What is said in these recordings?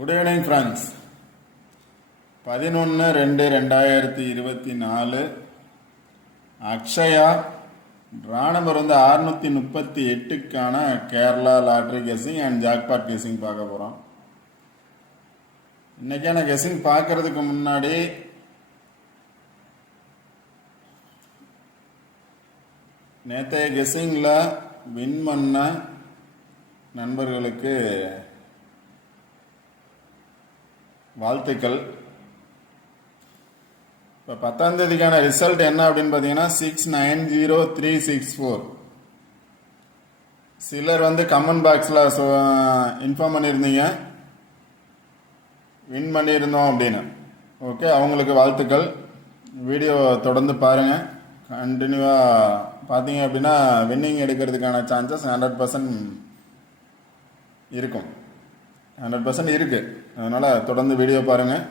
Good evening friends. 11/2/2024 Akshaya draw number 638க்கான Kerala lottery guessing and jackpot guessing பார்க்க போகிறோம். இன்றைக்கான கெஸிங் பார்க்கறதுக்கு முன்னாடி நேற்றைய கெஸிங்கில் வின் பண்ண நண்பர்களுக்கு வாழ்த்துக்கள். இப்போ 10ஆம் தேதிக்கான ரிசல்ட் என்ன அப்படின்னு பார்த்தீங்கன்னா 690364. சிலர் கமெண்ட் பாக்ஸில் இன்ஃபார்ம் பண்ணியிருந்தீங்க வின் பண்ணியிருந்தோம் அப்படின்னு. ஓகே, அவங்களுக்கு வாழ்த்துக்கள். வீடியோ தொடர்ந்து பாருங்கள். கண்டினியூவாக பார்த்தீங்க அப்படின்னா வின்னிங் எடுக்கிறதுக்கான சான்சஸ் 100% இருக்கும். 100% இருக்குது. அதனால் தொடர்ந்து வீடியோ பாருங்கள்.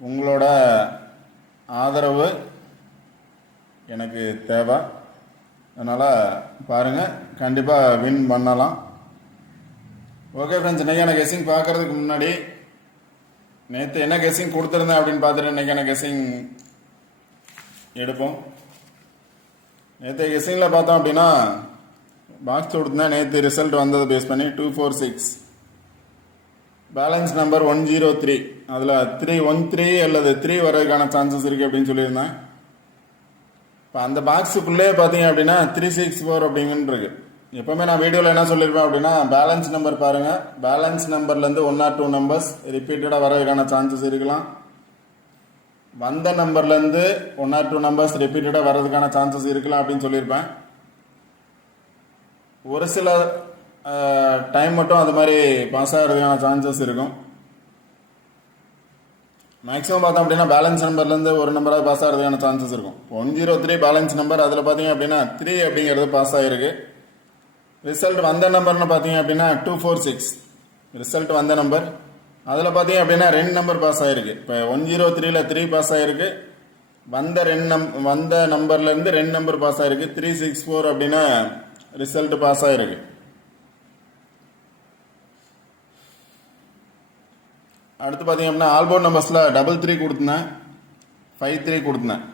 உங்களோட ஆதரவு எனக்கு தேவை. அதனால் பாருங்கள், கண்டிப்பாக வின் பண்ணலாம். ஓகே ஃப்ரெண்ட்ஸ், இன்றைக்கான கெஸிங் பார்க்குறதுக்கு முன்னாடி நேற்று என்ன கெஸிங் கொடுத்துருந்தேன் அப்படின்னு பார்த்துட்டு இன்றைக்கான கெஸிங் எடுப்போம். நேற்று கெஸிங்கில் பார்த்தோம் அப்படின்னா பாக்ஸ் கொடுத்துருந்தேன். நேற்று ரிசல்ட் வந்ததை பேஸ் பண்ணி 246 பேலன்ஸ் நம்பர் 103. அதில் 313 அல்லது 3 வர்றதுக்கான சான்சஸ் இருக்குது அப்படின்னு சொல்லியிருந்தேன். இப்போ அந்த பாக்ஸுக்குள்ளே பார்த்தீங்க அப்படின்னா 364 அப்படிங்கிறது. எப்போவுமே நான் வீடியோவில் என்ன சொல்லியிருப்பேன் அப்படின்னா பேலன்ஸ் நம்பர் பாருங்கள். பேலன்ஸ் நம்பர்லேருந்து 1 or 2 நம்பர்ஸ் ரிப்பீட்டடாக வர்றதுக்கான சான்சஸ் இருக்கலாம். வந்த நம்பர்லேருந்து 1 or 2 நம்பர்ஸ் ரிப்பீட்டடாக வர்றதுக்கான சான்சஸ் இருக்கலாம் அப்படின்னு சொல்லியிருப்பேன். ஒரு சில டைம் மட்டும் அது மாதிரி பாஸ் ஆகிறதுக்கான சான்சஸ் இருக்கும். மேக்ஸிமம் பார்த்தோம் அப்படின்னா பேலன்ஸ் நம்பர்லேருந்து ஒரு நம்பராக பாஸ் ஆகிறதுக்கான சான்சஸ் இருக்கும். 103 பேலன்ஸ் நம்பர். அதில் பார்த்தீங்க அப்படின்னா 3 அப்படிங்கிறது பாஸ் ஆகிருக்கு. ரிசல்ட் வந்த நம்பர்னு பார்த்தீங்க அப்படின்னா 246 ரிசல்ட் வந்த நம்பர். அதில் பார்த்தீங்க அப்படின்னா 2 நம்பர் பாஸ் ஆகிருக்கு. இப்போ 103ல் 3 பாஸ் ஆகிருக்கு. வந்த நம்பர்லேருந்து 2 நம்பர் பாஸ் ஆகிருக்கு. 364 அப்படின்னா ரிசல்ட் பாஸ் ஆகிருக்கு. அடுத்து பார்த்தீங்க அப்படின்னா ஆல்போர்ட் நம்பர்ஸில் 33 கொடுத்துனேன், 53 கொடுத்துனேன்.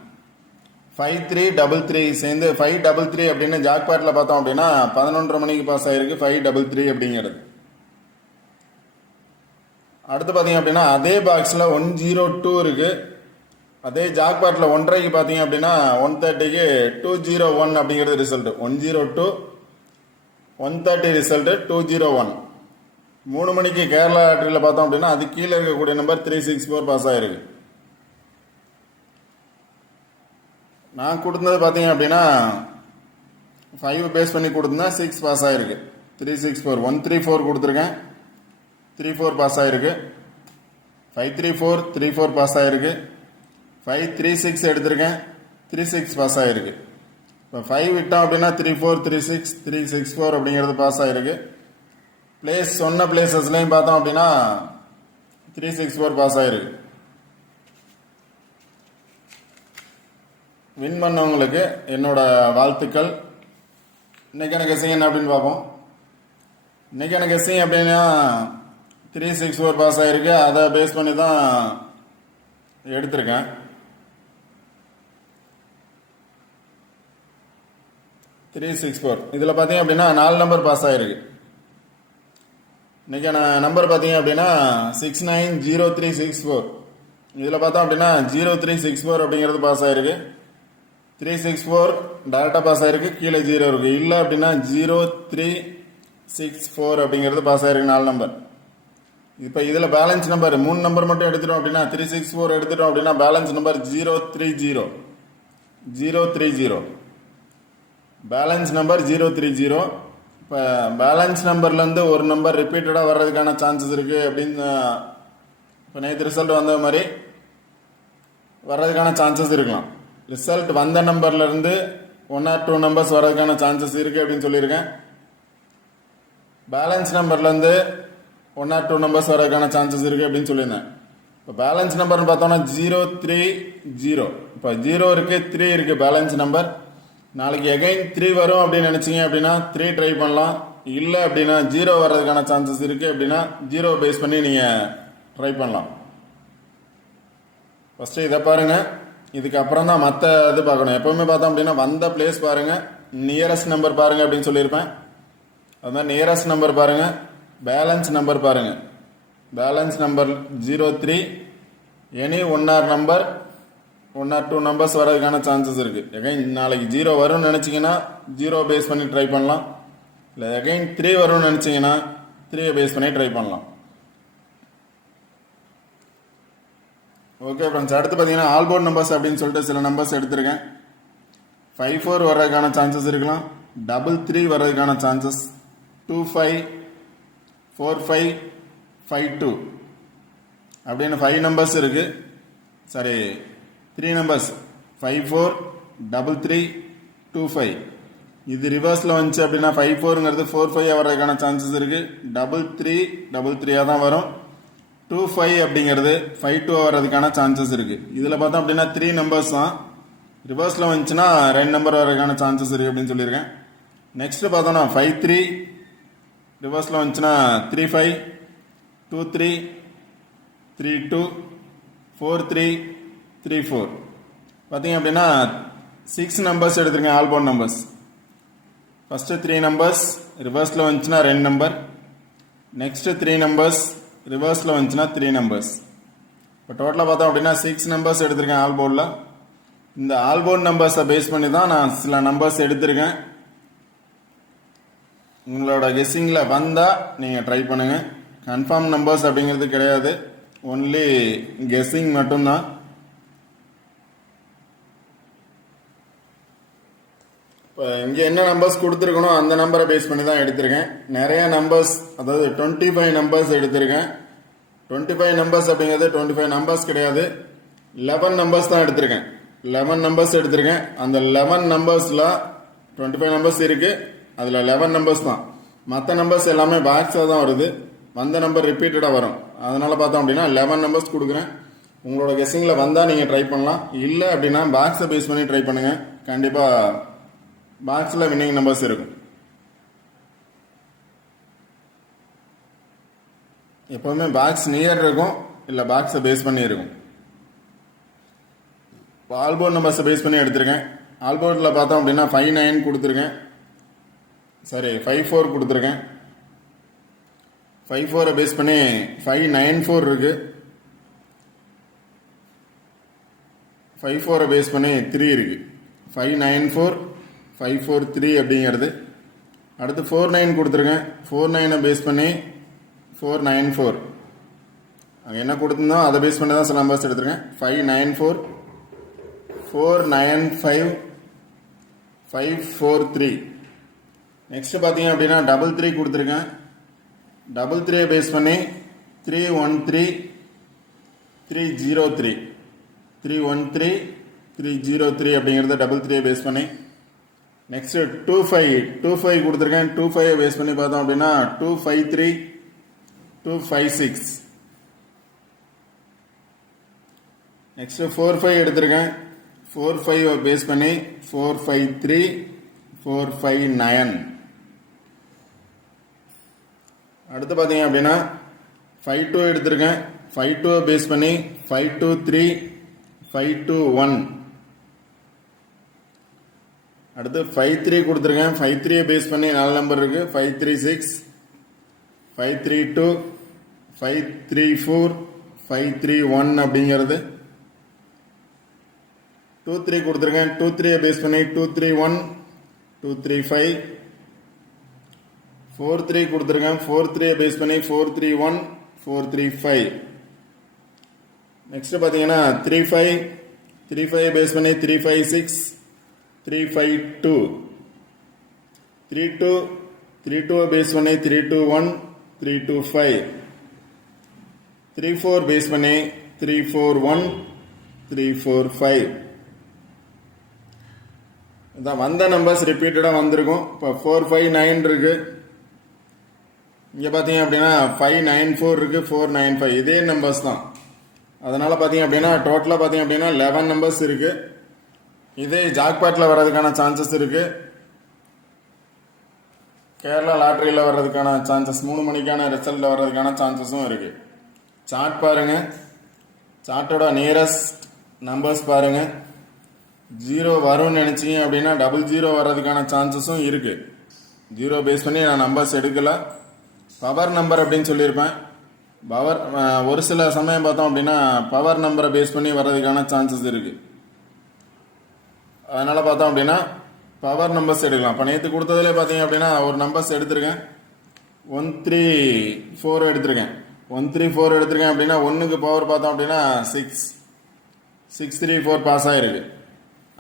5333 சேர்ந்து 533 அப்படின்னு ஜாக்பாட்டில் பார்த்தோம் அப்படின்னா 11:30 மணிக்கு பாஸ் ஆகிருக்கு 533 அப்படிங்கிறது. அடுத்து பார்த்தீங்க அப்படின்னா அதே பாக்ஸில் 102 இருக்குது. அதே ஜாக்பாட்டில் 1:30க்கு பார்த்தீங்க அப்படின்னா 130க்கு 201 அப்படிங்கிறது ரிசல்ட். 102 130 ரிசல்ட்டு 201. 3 மணிக்கு கேரளா லாட்டரியில் பார்த்தோம் அப்படின்னா அது கீழே இருக்கக்கூடிய நம்பர் 364 பாஸ் ஆகிருக்கு. நான் கொடுத்தது பார்த்தீங்க அப்படின்னா 5 பேஸ் பண்ணி கொடுத்துருந்தேன். 6 பாஸ் ஆகிருக்கு. 364 134 கொடுத்துருக்கேன், 34 பாஸ் ஆகிருக்கு. 534 34 பாஸ் ஆகிருக்கு. 536 எடுத்திருக்கேன், 36 பாஸ் ஆகிருக்கு. இப்போ 5 விட்டோம் அப்படின்னா 34 36 364 அப்படிங்கிறது பாஸ் ஆகிருக்கு. பிளேஸ் சொன்ன பிளேசஸ்லையும் பார்த்தோம் அப்படின்னா 364 பாஸ் ஆகிருக்கு. வின் பண்ணவங்களுக்கு என்னோட வாழ்த்துக்கள். இன்னைக்கான கெஸிங் என்ன அப்படின்னு பார்ப்போம். இன்னைக்கான கெஸிங் அப்படின்னா 364 பாஸ் ஆகிருக்கு. அதை பேஸ் பண்ணி தான் எடுத்திருக்கேன். 364 இதில் பார்த்தீங்க அப்படின்னா 4 நம்பர் பாஸ் ஆகிருக்கு. இன்றைக்கான நம்பர் பார்த்தீங்க அப்படின்னா 690364. இதில் பார்த்தோம் அப்படின்னா 0364 அப்படிங்கிறது பாஸ் ஆகிருக்கு. 364 டேரெக்டாக பாஸ் ஆகிருக்கு, கீழே 0 இருக்குது. இல்லை அப்படின்னா 0364 அப்படிங்கிறது பாஸ் ஆகிருக்கு 4 நம்பர். இப்போ இதில் பேலன்ஸ் நம்பர் 3 நம்பர் மட்டும் எடுத்துட்டோம் அப்படின்னா 364 எடுத்துட்டோம் அப்படின்னா பேலன்ஸ் நம்பர் 030 பேலன்ஸ் நம்பர் 030. இப்போ பேலன்ஸ் நம்பர்லேருந்து ஒரு நம்பர் ரிப்பீட்டடாக வர்றதுக்கான சான்சஸ் இருக்குது அப்படின்னு இப்போ நேற்று ரிசல்ட் வந்த மாதிரி வர்றதுக்கான சான்சஸ் இருக்கலாம். ரிசல்ட் வந்த நம்பர்லேருந்து 1 or 2 நம்பர்ஸ் வர்றதுக்கான சான்சஸ் இருக்குது அப்படின்னு சொல்லியிருக்கேன். பேலன்ஸ் நம்பர்லேருந்து 1 or 2 நம்பர்ஸ் வர்றதுக்கான சான்சஸ் இருக்குது அப்படின்னு சொல்லியிருந்தேன். இப்போ பேலன்ஸ் நம்பர்னு பார்த்தோன்னா 030. இப்போ 0 இருக்குது, 3 இருக்குது பேலன்ஸ் நம்பர். நாளைக்கு எகைன் 3 வரும் அப்படின்னு நினச்சிங்க அப்படின்னா 3 ட்ரை பண்ணலாம். இல்லை அப்படின்னா ஜீரோ வர்றதுக்கான சான்சஸ் இருக்குது. அப்படின்னா ஜீரோ பேஸ் பண்ணி நீங்கள் ட்ரை பண்ணலாம். ஃபஸ்ட்டு இதை பாருங்கள், இதுக்கப்புறம் தான் மற்ற இது பார்க்கணும். எப்போவுமே பார்த்தோம் அப்படின்னா வந்த பிளேஸ் பாருங்கள், நியரஸ்ட் நம்பர் பாருங்கள் அப்படின்னு சொல்லியிருப்பேன். அது மாதிரி நியரஸ்ட் நம்பர் பாருங்கள், பேலன்ஸ் நம்பர் பாருங்கள். Balance number 03, any 1 or number 1 or 2 numbers வரதுக்கான சான்சஸ் இருக்குது. எகைன் நாளைக்கு ஜீரோ வரும்னு நினச்சிங்கன்னா ஜீரோ பேஸ் பண்ணி ட்ரை பண்ணலாம். இல்லை எகைன் 3 வரும்னு நினச்சிங்கன்னா 3 பேஸ் பண்ணி ட்ரை பண்ணலாம். ஓகே ஃப்ரெண்ட்ஸ், அடுத்து பார்த்தீங்கன்னா ஆல்போர்ட் நம்பர்ஸ் அப்படின்னு சொல்லிட்டு சில நம்பர்ஸ் எடுத்திருக்கேன். 54 வர்றதுக்கான சான்சஸ் இருக்கலாம், 33 வர்றதுக்கான சான்சஸ், 25, 45, 52 அப்படின்னு 5 நம்பர்ஸ் இருக்கு. Sorry 3 numbers 54, 33, 25. இது ரிவர்ஸில் வந்துச்சு அப்படின்னா 54ங்கிறது 45 வர்றதுக்கான சான்சஸ் இருக்கு. 33, 33 தான் வரும். 25 அப்படிங்கிறது 52 வர்றதுக்கான சான்சஸ் இருக்கு. இதில் பார்த்தோம் அப்படின்னா 3 நம்பர்ஸ் தான். ரிவர்ஸில் வந்துச்சுன்னா 2 நம்பர் வர்றதுக்கான சான்சஸ் இருக்கு அப்படின்னு சொல்லியிருக்கேன். நெக்ஸ்ட் பார்த்தோம்னா 53, ரிவர்ஸில் வந்துச்சுன்னா 35, 23, 32, 43, 34. பார்த்தீங்க அப்படின்னா 6 நம்பர்ஸ் எடுத்துருக்கேன் ஆல்போர்ட் நம்பர்ஸ். ஃபஸ்ட்டு 3 நம்பர்ஸ் ரிவர்ஸில் வந்துச்சுன்னா 2 நம்பர். நெக்ஸ்ட்டு 3 நம்பர்ஸ் ரிவர்ஸில் வந்துச்சுன்னா 3 நம்பர்ஸ். இப்போ டோட்டலாக பார்த்தோம் அப்படின்னா 6 நம்பர்ஸ் எடுத்திருக்கேன் ஆல்போர்டில். இந்த ஆல்போர்ட் நம்பர்ஸை பேஸ் பண்ணி தான் நான் சில நம்பர்ஸ் எடுத்திருக்கேன். உங்களோட கெஸ்ஸிங்கில் வந்தால் நீங்கள் ட்ரை பண்ணுங்கள். கன்ஃபார்ம் நம்பர்ஸ் அப்படிங்கிறது கிடையாது, ஒன்லி கெஸ்ஸிங் மட்டும்தான். இப்போ இங்கே என்ன நம்பர்ஸ் கொடுத்துருக்கணும் அந்த நம்பரை பேஸ் பண்ணி தான் எடுத்திருக்கேன். நிறைய நம்பர்ஸ், அதாவது 25 நம்பர்ஸ் எடுத்திருக்கேன். 25 நம்பர்ஸ் அப்படிங்கிறது 25 நம்பர்ஸ் கிடையாது, 11 நம்பர்ஸ் தான் எடுத்திருக்கேன். 11 நம்பர்ஸ் எடுத்திருக்கேன். அந்த 11 நம்பர்ஸில் 25 நம்பர்ஸ் இருக்குது, அதில் 11 நம்பர்ஸ் தான். மற்ற நம்பர்ஸ் எல்லாமே பாக்ஸாக தான் வருது, வந்த நம்பர் ரிப்பீட்டடாக வரும். அதனால் பார்த்தோம் அப்படின்னா 11 நம்பர்ஸ் கொடுக்குறேன். உங்களோட கெஸ்ஸிங்கில் வந்தால் நீங்கள் ட்ரை பண்ணலாம். இல்லை அப்படின்னா பாக்ஸை பேஸ் பண்ணி ட்ரை பண்ணுங்கள். கண்டிப்பாக பாக்ஸில் வின்னிங் நம்பர்ஸ் இருக்கும். எப்போவுமே பாக்ஸ் நியர் இருக்கும், இல்லை பாக்ஸை பேஸ் பண்ணி இருக்கும். இப்போ ஆல்போர்ட் நம்பர்ஸை பேஸ் பண்ணி எடுத்திருக்கேன். ஆல்போர்டில் பார்த்தோம் அப்படின்னா 59 கொடுத்துருக்கேன். சரி 54 கொடுத்துருக்கேன். 54 பேஸ் பண்ணி 594 இருக்கு. 54 பேஸ் பண்ணி 3 இருக்கு. 594, 543 அப்படிங்கிறது. அடுத்து 49 கொடுத்துருக்கேன். 49 பேஸ் பண்ணி 494. அங்கே என்ன கொடுத்துருந்தோம் அதை பேஸ் பண்ணி தான் சில நம்பர்ஸ் எடுத்திருக்கேன். 594, 495, 543. நெக்ஸ்ட் பார்த்தீங்க அப்படின்னா 33 கொடுத்துருக்கேன். 33 பேஸ் பண்ணி 313, 303. 313, 303 அப்படிங்கிறது 33 பேஸ் பண்ணி. நெக்ஸ்ட் 25 கொடுத்துருக்கேன். 25 பேஸ் பண்ணி பார்த்தோம் அப்படின்னா 253, 256. நெக்ஸ்ட் 45 எடுத்திருக்கேன். 45 பேஸ் பண்ணி 453, 459. அடுத்து பார்த்தீங்க அப்படின்னா 52 எடுத்திருக்கேன். 52 பேஸ் பண்ணி 523, 521. அடுத்து 53 கொடுத்துருக்கேன். 53 பேஸ் பண்ணி 4 நம்பர் இருக்கு. 536, 532, 534, 531 அப்படிங்கிறது. 23 கொடுத்துருக்கேன். 23 பேஸ் பண்ணி 231, 235. 43 கொடுத்துருக்கேன். 43 பேஸ் பண்ணி 431, 435. நெக்ஸ்ட் பார்த்தீங்கன்னா 35 பேஸ் பண்ணி 356, 352. 32 பேஸ் பண்ணி 321, 325. 34 பேஸ் பண்ணி 341, 345. இதான் வந்த நம்பர்ஸ் ரிப்பீட்டடாக வந்திருக்கும். இப்போ 459 இருக்கு. இங்கே பார்த்தீங்க அப்படின்னா 594 இருக்கு, 495. இதே நம்பர்ஸ் தான். அதனால பார்த்தீங்க அப்படின்னா டோட்டலாக பார்த்தீங்க அப்படின்னா 11 நம்பர்ஸ் இருக்கு. இதே ஜாக்பாட்டில் வர்றதுக்கான சான்சஸ் இருக்கு. கேரளா லாட்ரியில் வர்றதுக்கான சான்சஸ் 3 மணிக்கான ரிசல்ட் வர்றதுக்கான சான்சஸும் இருக்குது. சார்ட் பாருங்கள், சார்ட்டோட நியரஸ்ட் நம்பர்ஸ் பாருங்கள். 0 வரும்னு நினச்சிங்க அப்படின்னா 00 வர்றதுக்கான சான்சஸும் இருக்குது. 0 பேஸ் பண்ணி நான் நம்பர்ஸ் எடுக்கலை. பவர் நம்பர் அப்படின்னு சொல்லியிருப்பேன். பவர் ஒரு சில சமயம் பார்த்தோம் அப்படின்னா பவர் நம்பரை பேஸ் பண்ணி வர்றதுக்கான சான்சஸ் இருக்குது. அதனால் பார்த்தோம் அப்படின்னா பவர் நம்பர்ஸ் எடுக்கலாம். இப்போ நேற்று கொடுத்ததுலேயே பார்த்தீங்க அப்படின்னா ஒரு நம்பர்ஸ் எடுத்திருக்கேன். 134 எடுத்திருக்கேன். 134 எடுத்திருக்கேன் அப்படின்னா 1க்கு பவர் பார்த்தோம் அப்படின்னா 634 பாஸ் ஆகிருக்கு.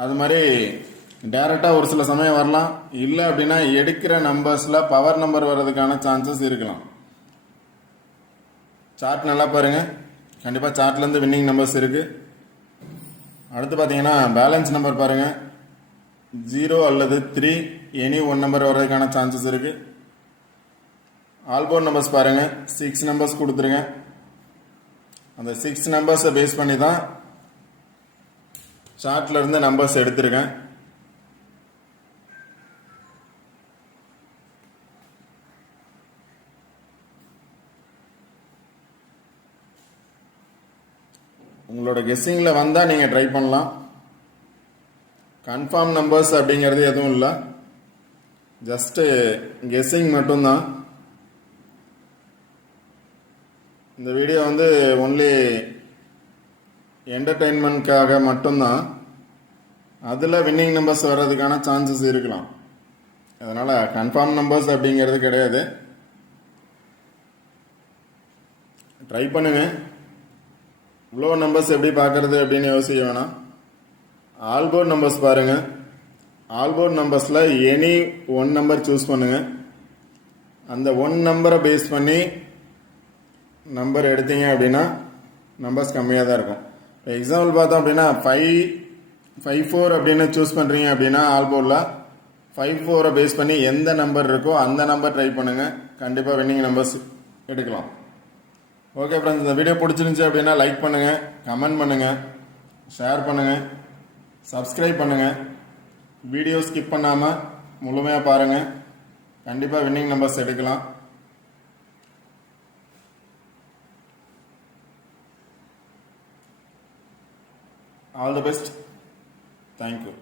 அது மாதிரி டேரெக்டாக ஒரு சில சமயம் வரலாம். இல்லை அப்படின்னா எடுக்கிற நம்பர்ஸில் பவர் நம்பர் வர்றதுக்கான சான்சஸ் இருக்கலாம். சார்ட் நல்லா பாருங்கள். கண்டிப்பாக சார்ட்லேருந்து வின்னிங் நம்பர்ஸ் இருக்குது. அடுத்து பார்த்தீங்கன்னா பேலன்ஸ் நம்பர் பாருங்கள். 0 அல்லது 3 எனி 1 நம்பர் வர்றதுக்கான சான்சஸ் இருக்குது. ஆல்போர்ட் நம்பர்ஸ் பாருங்கள். 6 நம்பர்ஸ் கொடுத்துருங்க. அந்த 6 நம்பர்ஸை பேஸ் பண்ணி தான் சார்ட்லேருந்து நம்பர்ஸ் எடுத்திருக்கேன். உங்களோட கெஸ்ஸிங்கில் வந்தால் நீங்கள் ட்ரை பண்ணலாம். கன்ஃபார்ம் நம்பர்ஸ் அப்படிங்கிறது எதுவும் இல்லை, ஜஸ்ட்டு கெஸ்ஸிங் மட்டும்தான். இந்த வீடியோ வந்து ஒன்லி என்டர்டெயின்மெண்ட்காக மட்டும்தான். அதில் வின்னிங் நம்பர்ஸ் வர்றதுக்கான சான்சஸ் இருக்கலாம். அதனால் கன்ஃபார்ம் நம்பர்ஸ் அப்படிங்கிறது கிடையாது. ட்ரை பண்ணுங்கள். இவ்வளோ நம்பர்ஸ் எப்படி பார்க்குறது அப்படின்னு யோசிக்க வேணாம். ஆல்போர்ட் நம்பர்ஸ் பாருங்கள். ஆல்போர்ட் நம்பர்ஸில் எனி 1 நம்பர் சூஸ் பண்ணுங்கள். அந்த 1 நம்பரை பேஸ் பண்ணி நம்பர் எடுத்தீங்க அப்படின்னா நம்பர்ஸ் கம்மியாக தான் இருக்கும். இப்போ எக்ஸாம்பிள் பார்த்தோம் அப்படின்னா 554 அப்படின்னு சூஸ் பண்ணுறீங்க அப்படின்னா ஆல்போர்டில் 54 பேஸ் பண்ணி எந்த நம்பர் இருக்கோ அந்த நம்பர் ட்ரை பண்ணுங்கள். கண்டிப்பாக வின்னிங் நம்பர்ஸ் எடுக்கலாம். ஓகே ஃப்ரெண்ட்ஸ், இந்த வீடியோ பிடிச்சிருந்துச்சி அப்படின்னா லைக் பண்ணுங்கள், கமெண்ட் பண்ணுங்கள், ஷேர் பண்ணுங்கள், சப்ஸ்கிரைப் பண்ணுங்கள். வீடியோ ஸ்கிப் பண்ணாமல் முழுமையாக பாருங்கள். கண்டிப்பாக வின்னிங் நம்பர்ஸ் எடுக்கலாம். All the best. தேங்க்யூ.